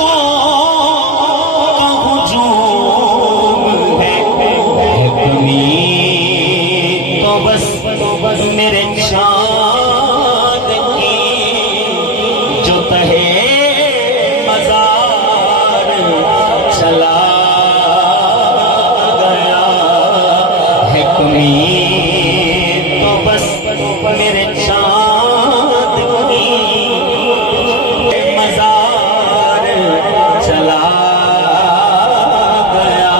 को हुजूम है कमी तो बस मेरे चाँद की जो तहे मज़ार चला गया है कमी तो बस मेरे चाँद की मज़ार चला गया।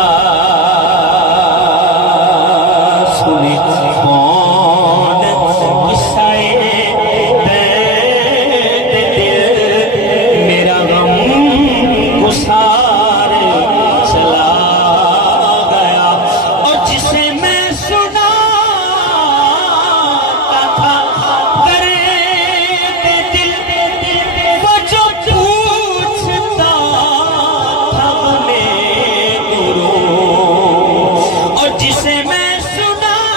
सुने कौन गुस्साए दर्द दिल मेरा गम गुसार चला गया। और जिसे मैं सुनाता था दर्द दिल वो जो पूछता था हमें गुरु। और जिसे मैं सुनाता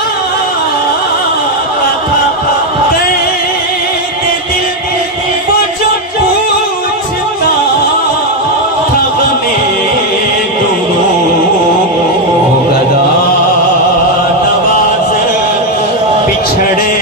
था दर्द दिल वो जो पूछता था हमें गुरु। गदा नवाज बिछड़े